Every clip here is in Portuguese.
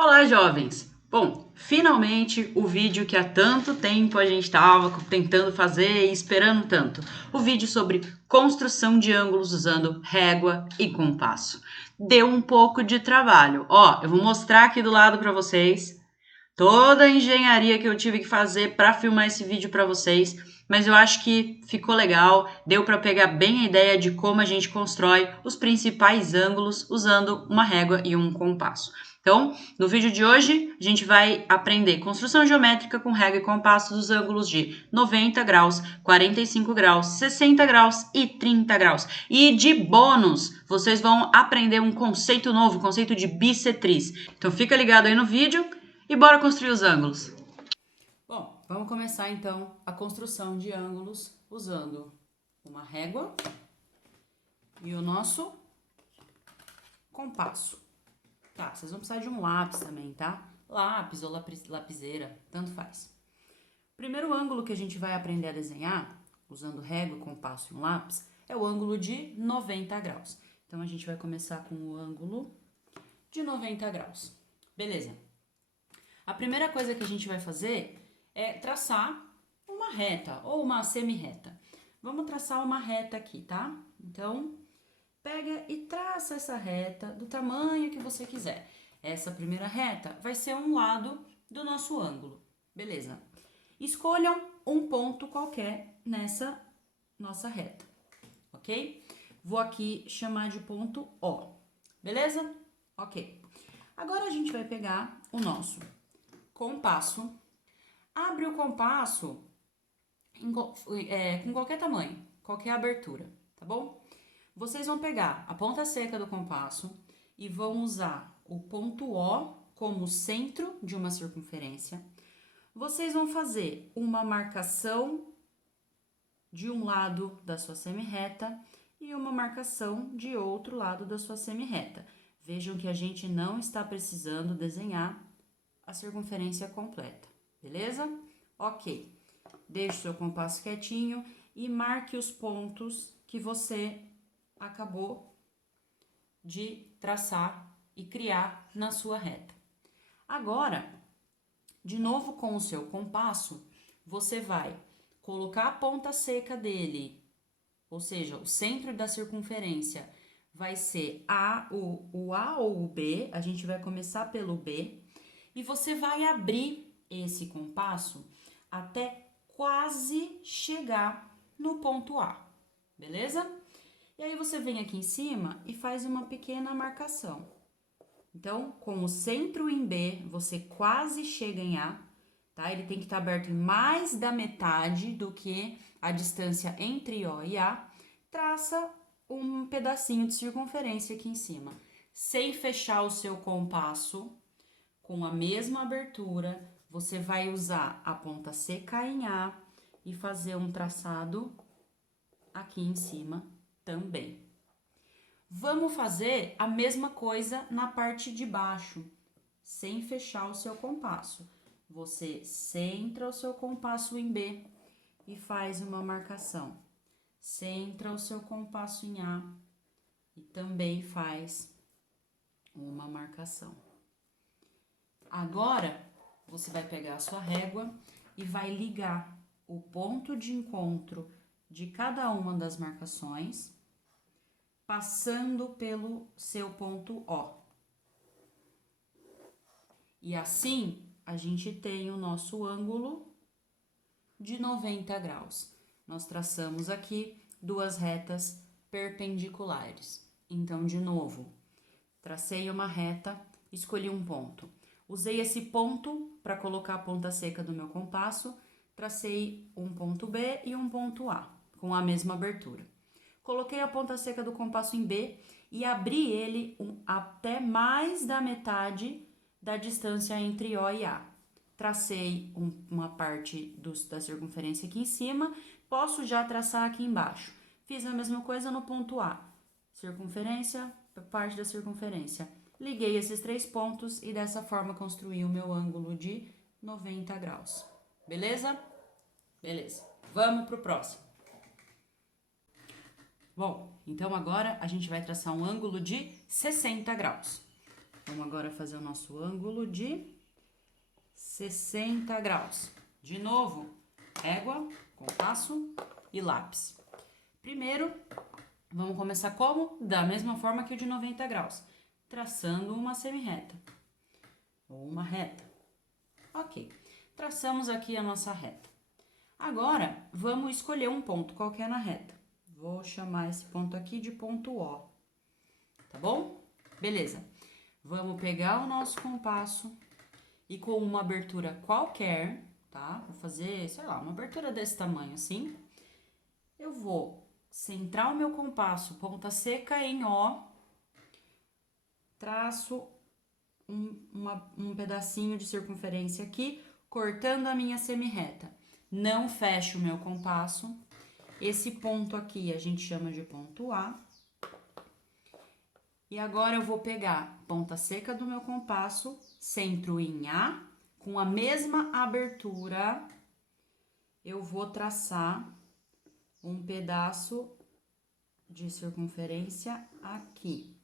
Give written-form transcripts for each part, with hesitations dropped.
Olá, jovens! Bom, finalmente o vídeo que há tanto tempo a gente estava tentando fazer e esperando tanto. O vídeo sobre construção de ângulos usando régua e compasso. Deu um pouco de trabalho. Ó, eu vou mostrar aqui do lado para vocês toda a engenharia que eu tive que fazer para filmar esse vídeo para vocês, mas eu acho que ficou legal, deu para pegar bem a ideia de como a gente constrói os principais ângulos usando uma régua e um compasso. Então, no vídeo de hoje, a gente vai aprender construção geométrica com régua e compasso dos ângulos de 90 graus, 45 graus, 60 graus e 30 graus. E de bônus, vocês vão aprender um conceito novo, o conceito de bissetriz. Então, fica ligado aí no vídeo e bora construir os ângulos. Bom, vamos começar então a construção de ângulos usando uma régua e o nosso compasso. Tá, vocês vão precisar de um lápis também, tá? Lápis ou lapiseira, tanto faz. O primeiro ângulo que a gente vai aprender a desenhar, usando régua, compasso e um lápis, é o ângulo de 90 graus. Então, a gente vai começar com o ângulo de 90 graus. Beleza. A primeira coisa que a gente vai fazer é traçar uma reta ou uma semi-reta. Vamos traçar uma reta aqui, tá? Então, pega e traça essa reta do tamanho que você quiser. Essa primeira reta vai ser um lado do nosso ângulo, beleza? Escolham um ponto qualquer nessa nossa reta, ok? Vou aqui chamar de ponto O, beleza? Ok. Agora a gente vai pegar o nosso compasso. Abre o compasso com qualquer tamanho, qualquer abertura, tá bom? Vocês vão pegar a ponta seca do compasso e vão usar o ponto O como centro de uma circunferência. Vocês vão fazer uma marcação de um lado da sua semi-reta e uma marcação de outro lado da sua semi-reta. Vejam que a gente não está precisando desenhar a circunferência completa, beleza? Ok. Deixe o seu compasso quietinho e marque os pontos que você acabou de traçar e criar na sua reta. Agora, de novo com o seu compasso, você vai colocar a ponta seca dele, ou seja, o centro da circunferência vai ser o A ou o B, a gente vai começar pelo B, e você vai abrir esse compasso até quase chegar no ponto A, beleza? E aí você vem aqui em cima e faz uma pequena marcação. Então, com o centro em B, você quase chega em A, tá? Ele tem que estar aberto em mais da metade do que a distância entre O e A. Traça um pedacinho de circunferência aqui em cima, sem fechar o seu compasso. Com a mesma abertura, você vai usar a ponta seca em A e fazer um traçado aqui em cima também. Vamos fazer a mesma coisa na parte de baixo, sem fechar o seu compasso. Você centra o seu compasso em B e faz uma marcação. Centra o seu compasso em A e também faz uma marcação. Agora, você vai pegar a sua régua e vai ligar o ponto de encontro de cada uma das marcações, passando pelo seu ponto O. E assim, a gente tem o nosso ângulo de 90 graus. Nós traçamos aqui duas retas perpendiculares. Então, de novo, tracei uma reta, escolhi um ponto. Usei esse ponto para colocar a ponta seca do meu compasso, tracei um ponto B e um ponto A, com a mesma abertura. Coloquei a ponta seca do compasso em B e abri ele até mais da metade da distância entre O e A. Tracei uma parte da circunferência aqui em cima, posso já traçar aqui embaixo. Fiz a mesma coisa no ponto A. Circunferência, parte da circunferência. Liguei esses três pontos e dessa forma construí o meu ângulo de 90 graus. Beleza? Beleza. Vamos pro próximo. Bom, então agora a gente vai traçar um ângulo de 60 graus. Vamos agora fazer o nosso ângulo de 60 graus. De novo, régua, compasso e lápis. Primeiro, vamos começar como? Da mesma forma que o de 90 graus, traçando uma semi-reta ou uma reta. Ok, traçamos aqui a nossa reta. Agora, vamos escolher um ponto qualquer na reta. Vou chamar esse ponto aqui de ponto O, tá bom? Beleza. Vamos pegar o nosso compasso e com uma abertura qualquer, tá? Vou fazer, sei lá, uma abertura desse tamanho assim. Eu vou centrar o meu compasso, ponta seca em O, traço um pedacinho de circunferência aqui, cortando a minha semi-reta. Não fecho o meu compasso. Esse ponto aqui a gente chama de ponto A. E agora eu vou pegar ponta seca do meu compasso, centro em A, com a mesma abertura, eu vou traçar um pedaço de circunferência aqui.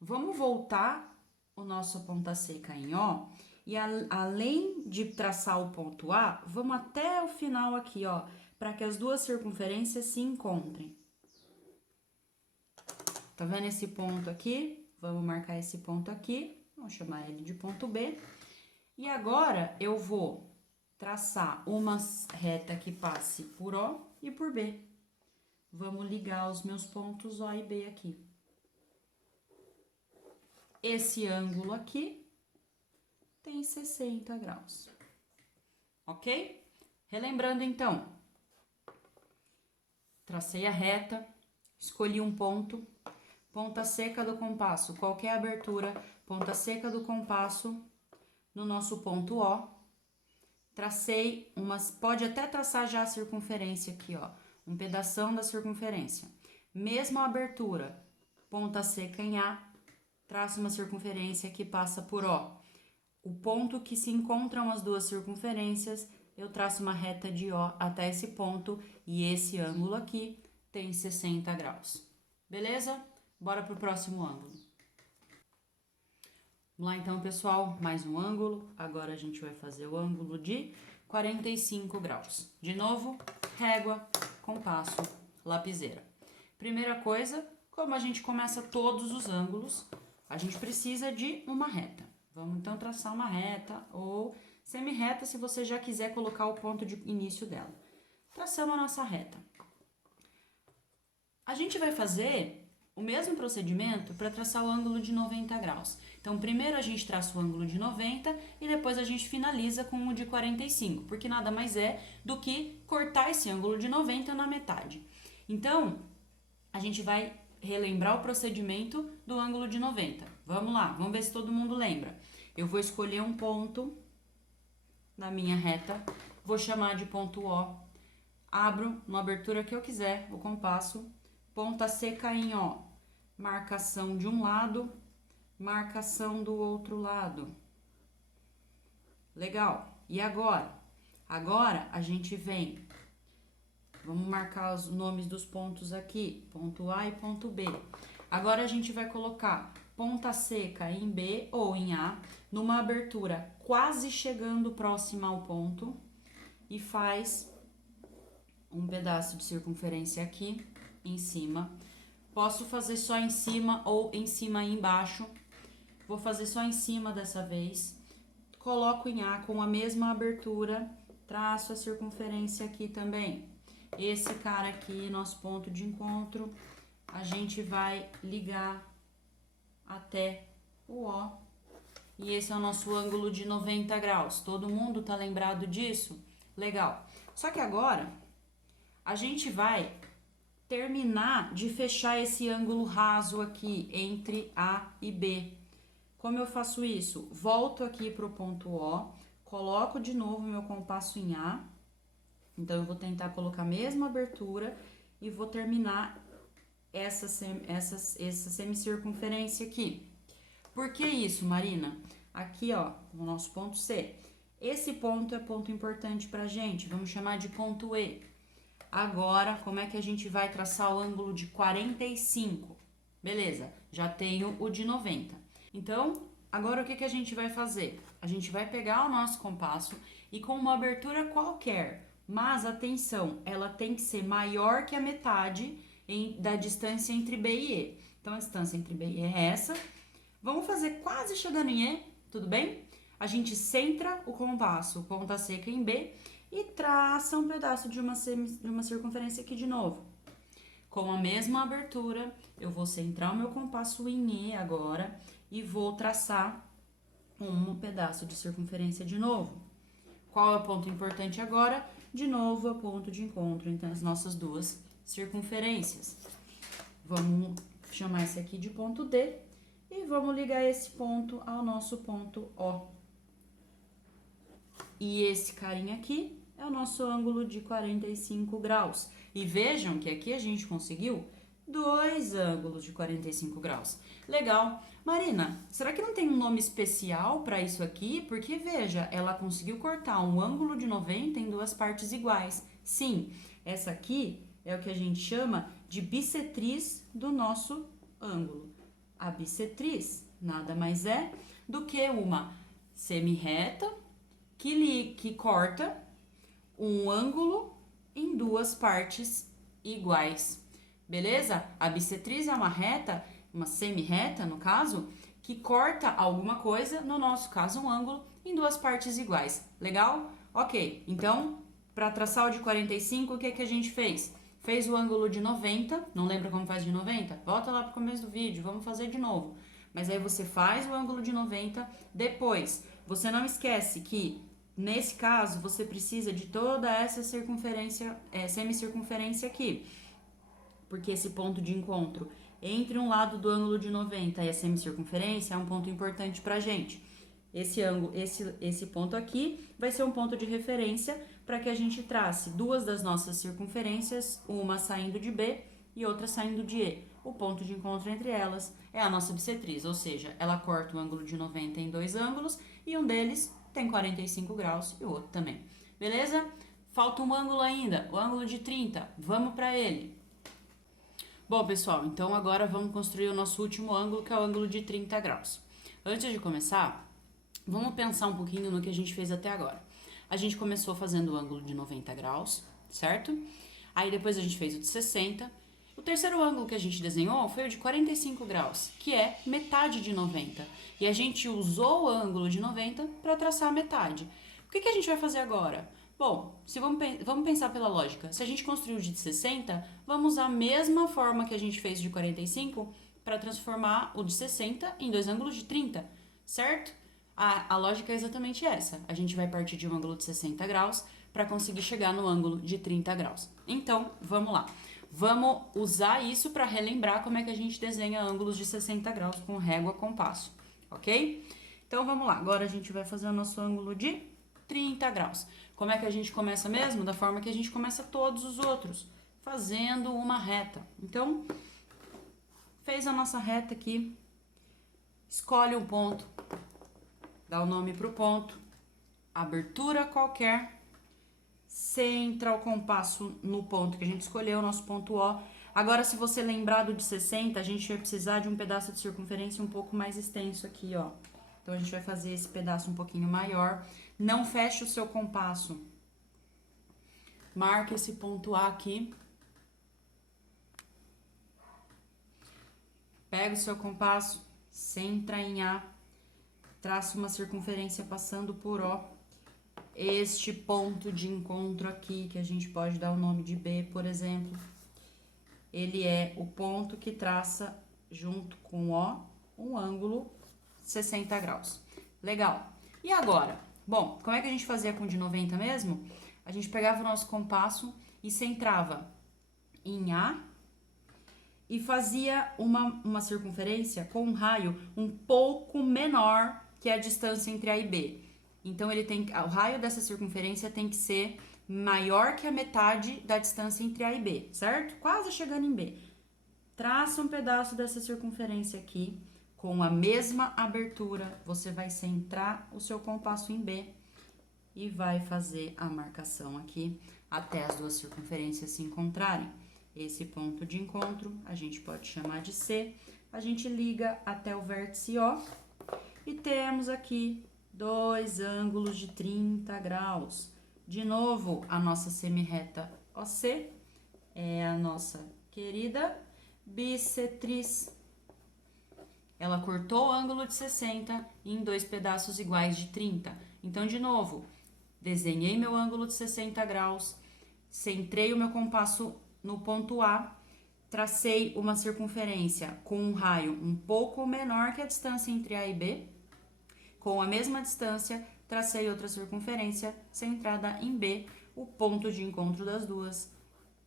Vamos voltar o nosso ponta seca em O e além de traçar o ponto A, vamos até o final aqui, ó, para que as duas circunferências se encontrem. Tá vendo esse ponto aqui? Vamos marcar esse ponto aqui, vamos chamar ele de ponto B. E agora eu vou traçar uma reta que passe por O e por B. Vamos ligar os meus pontos O e B aqui. Esse ângulo aqui tem 60 graus. Ok? Relembrando então, tracei a reta, escolhi um ponto, ponta seca do compasso, qualquer abertura, ponta seca do compasso no nosso ponto O. Tracei umas, pode até traçar já a circunferência aqui, ó, um pedação da circunferência. Mesma abertura, ponta seca em A, traço uma circunferência que passa por O. O ponto que se encontram as duas circunferências, eu traço uma reta de O até esse ponto e esse ângulo aqui tem 60 graus. Beleza? Bora pro próximo ângulo. Vamos lá então, pessoal, mais um ângulo. Agora a gente vai fazer o ângulo de 45 graus. De novo, régua, compasso, lapiseira. Primeira coisa, como a gente começa todos os ângulos, a gente precisa de uma reta. Vamos então traçar uma reta ou semi-reta se você já quiser colocar o ponto de início dela. Traçamos a nossa reta. A gente vai fazer o mesmo procedimento para traçar o ângulo de 90 graus. Então, primeiro a gente traça o ângulo de 90 e depois a gente finaliza com o de 45, porque nada mais é do que cortar esse ângulo de 90 na metade. Então, a gente vai relembrar o procedimento do ângulo de 90. Vamos lá, vamos ver se todo mundo lembra. Eu vou escolher um ponto na minha reta, vou chamar de ponto O, abro uma abertura que eu quiser, o compasso, ponta seca em O, marcação de um lado, marcação do outro lado. Legal. E agora? Agora a gente vem, vamos marcar os nomes dos pontos aqui, ponto A e ponto B. Agora a gente vai colocar ponta seca em B ou em A, numa abertura quase chegando próxima ao ponto e faz um pedaço de circunferência aqui em cima. Posso fazer só em cima ou em cima e embaixo. Vou fazer só em cima dessa vez. Coloco em A com a mesma abertura, traço a circunferência aqui também. Esse cara aqui, nosso ponto de encontro, a gente vai ligar até o O. E esse é o nosso ângulo de 90 graus. Todo mundo tá lembrado disso? Legal. Só que agora, a gente vai terminar de fechar esse ângulo raso aqui entre A e B. Como eu faço isso? Volto aqui para o ponto O, coloco de novo meu compasso em A. Então, eu vou tentar colocar a mesma abertura e vou terminar essa semicircunferência aqui. Por que isso, Marina? Aqui, ó, o nosso ponto C. Esse ponto é ponto importante pra gente, vamos chamar de ponto E. Agora, como é que a gente vai traçar o ângulo de 45? Beleza, já tenho o de 90. Então, agora o que a gente vai fazer? A gente vai pegar o nosso compasso e com uma abertura qualquer, mas atenção, ela tem que ser maior que a metade da distância entre B e E. Então, a distância entre B e E é essa. Vamos fazer quase chegando em E, tudo bem? A gente centra o compasso, ponta seca em B, e traça um pedaço de uma circunferência aqui de novo. Com a mesma abertura, eu vou centrar o meu compasso em E agora e vou traçar um pedaço de circunferência de novo. Qual é o ponto importante agora? De novo, é o ponto de encontro entre as nossas duas circunferências. Vamos chamar esse aqui de ponto D e vamos ligar esse ponto ao nosso ponto O. E esse carinha aqui é o nosso ângulo de 45 graus. E vejam que aqui a gente conseguiu 2 ângulos de 45 graus. Legal. Marina, será que não tem um nome especial para isso aqui? Porque, veja, ela conseguiu cortar um ângulo de 90 em duas partes iguais. Sim, essa aqui é o que a gente chama de bissetriz do nosso ângulo. A bissetriz nada mais é do que uma semirreta que corta um ângulo em duas partes iguais, beleza? A bissetriz é uma reta, uma semirreta, no caso, que corta alguma coisa, no nosso caso, um ângulo, em duas partes iguais. Legal? Ok, então, para traçar o de 45, o que a gente fez? Fez o ângulo de 90, não lembra como faz de 90? Volta lá pro começo do vídeo, vamos fazer de novo. Mas aí você faz o ângulo de 90, depois, você não esquece que nesse caso, você precisa de toda essa circunferência, semicircunferência aqui. Porque esse ponto de encontro entre um lado do ângulo de 90 e a semicircunferência é um ponto importante pra gente. Esse ponto aqui vai ser um ponto de referência para que a gente trace duas das nossas circunferências, uma saindo de B e outra saindo de E. O ponto de encontro entre elas é a nossa bissetriz, ou seja, ela corta o ângulo de 90 em dois ângulos e um deles tem 45 graus e o outro também. Beleza? Falta um ângulo ainda, o ângulo de 30. Vamos para ele. Bom, pessoal, então agora vamos construir o nosso último ângulo, que é o ângulo de 30 graus. Antes de começar, vamos pensar um pouquinho no que a gente fez até agora. A gente começou fazendo o ângulo de 90 graus, certo? Aí depois a gente fez o de 60. O terceiro ângulo que a gente desenhou foi o de 45 graus, que é metade de 90. E a gente usou o ângulo de 90 para traçar a metade. O que a gente vai fazer agora? Bom, vamos pensar pela lógica. Se a gente construiu o de 60, vamos usar a mesma forma que a gente fez de 45 para transformar o de 60 em dois ângulos de 30, certo? A lógica é exatamente essa. A gente vai partir de um ângulo de 60 graus para conseguir chegar no ângulo de 30 graus. Então, vamos lá. Vamos usar isso para relembrar como é que a gente desenha ângulos de 60 graus com régua compasso, ok? Então, vamos lá. Agora a gente vai fazer o nosso ângulo de 30 graus. Como é que a gente começa mesmo? Da forma que a gente começa todos os outros, fazendo uma reta. Então, fez a nossa reta aqui, escolhe um ponto, dá o nome para o ponto, abertura qualquer, centra o compasso no ponto que a gente escolheu, nosso ponto O. Agora, se você lembrar do de 60, a gente vai precisar de um pedaço de circunferência um pouco mais extenso aqui, ó. Então, a gente vai fazer esse pedaço um pouquinho maior. Não feche o seu compasso. Marca esse ponto A aqui. Pega o seu compasso, centra em A, traça uma circunferência passando por O. Este ponto de encontro aqui, que a gente pode dar o nome de B, por exemplo, ele é o ponto que traça, junto com O, um ângulo 60 graus. Legal. E agora? Bom, como é que a gente fazia com o de 90 mesmo? A gente pegava o nosso compasso e centrava em A e fazia uma circunferência com um raio um pouco menor que a distância entre A e B. Então, o raio dessa circunferência tem que ser maior que a metade da distância entre A e B, certo? Quase chegando em B. Traça um pedaço dessa circunferência aqui, com a mesma abertura, você vai centrar o seu compasso em B e vai fazer a marcação aqui até as duas circunferências se encontrarem. Esse ponto de encontro a gente pode chamar de C. A gente liga até o vértice O e temos aqui dois ângulos de 30 graus. De novo, a nossa semirreta OC é a nossa querida bissetriz. Ela cortou o ângulo de 60 em dois pedaços iguais de 30. Então, de novo, desenhei meu ângulo de 60 graus, centrei o meu compasso no ponto A, tracei uma circunferência com um raio um pouco menor que a distância entre A e B. Com a mesma distância, tracei outra circunferência centrada em B, o ponto de encontro das duas,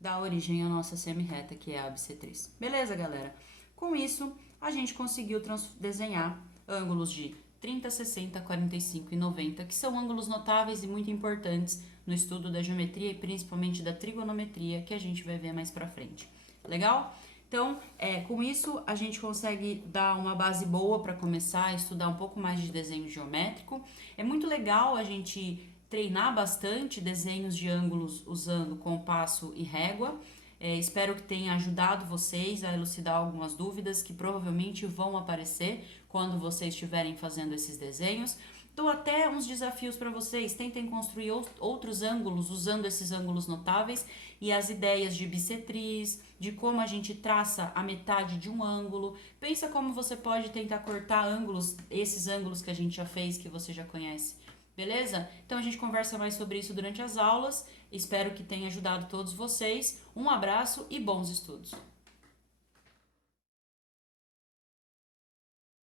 dá origem à nossa semirreta, que é a bissetriz. Beleza, galera? Com isso, a gente conseguiu desenhar ângulos de 30, 60, 45 e 90, que são ângulos notáveis e muito importantes no estudo da geometria e principalmente da trigonometria, que a gente vai ver mais pra frente. Legal? Então, com isso, a gente consegue dar uma base boa para começar a estudar um pouco mais de desenho geométrico. É muito legal a gente treinar bastante desenhos de ângulos usando compasso e régua. Espero que tenha ajudado vocês a elucidar algumas dúvidas que provavelmente vão aparecer quando vocês estiverem fazendo esses desenhos. Dou até uns desafios para vocês, tentem construir outros ângulos usando esses ângulos notáveis e as ideias de bissetriz, de como a gente traça a metade de um ângulo. Pensa como você pode tentar cortar ângulos, esses ângulos que a gente já fez, que você já conhece. Beleza? Então a gente conversa mais sobre isso durante as aulas. Espero que tenha ajudado todos vocês. Um abraço e bons estudos!